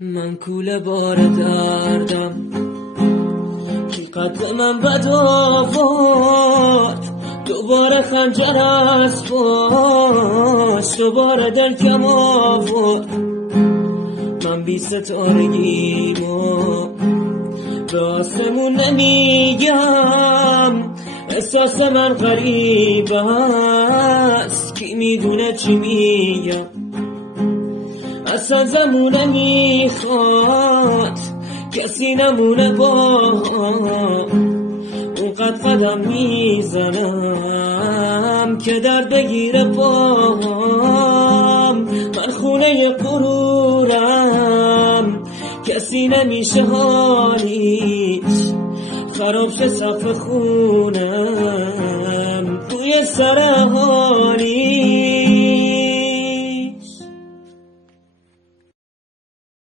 من کوله بار دردم کی قد من بد آورد، دوباره خنجر از پاش دوباره دل کم آورد. من بی ستارگیمو به آسمون نمیگم، احساس من غریب است کی میدونه چی میگم. اصلا زمونه میخواد کسی نمونه با اونقدر قدم میزنم که درد بگیره پاهم. من خونه غرورم کسی نمیشه حالیش خراب شه سقف خونم توی سر حالی.